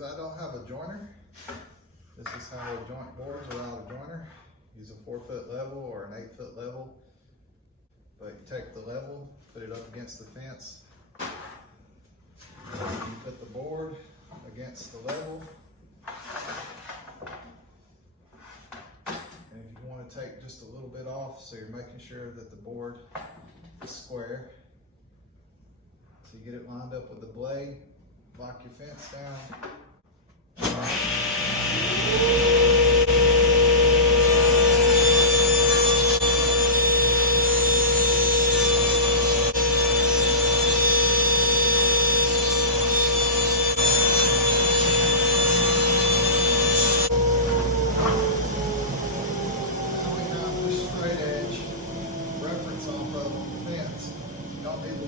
because I don't have a joiner, this is how we joint boards without a joiner. Use a 4-foot level or an 8-foot level. But you take the level, put it up against the fence. You put the board against the level. And if you want to take just a little bit off, so you're making sure that the board is square. So you get it lined up with the blade, lock your fence down.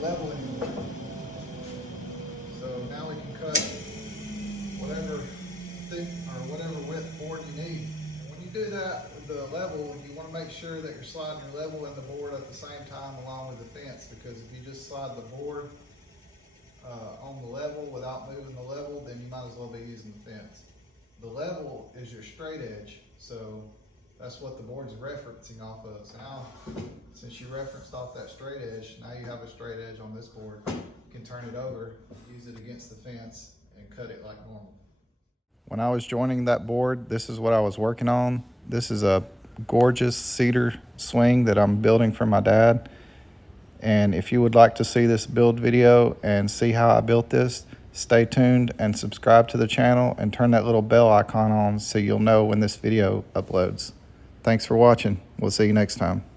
Level anymore. So now we can cut whatever thick or whatever width board you need. And when you do that with the level, you want to make sure that you're sliding your level and the board at the same time along with the fence, because if you just slide the board on the level without moving the level, then you might as well be using the fence. The level is your straight edge, so that's what the board's referencing off of. So now, since you referenced off that straight edge, now you have a straight edge on this board. You can turn it over, use it against the fence, and cut it like normal. When I was joining that board, this is what I was working on. This is a gorgeous cedar swing that I'm building for my dad. And if you would like to see this build video and see how I built this, stay tuned and subscribe to the channel and turn that little bell icon on so you'll know when this video uploads. Thanks for watching. We'll see you next time.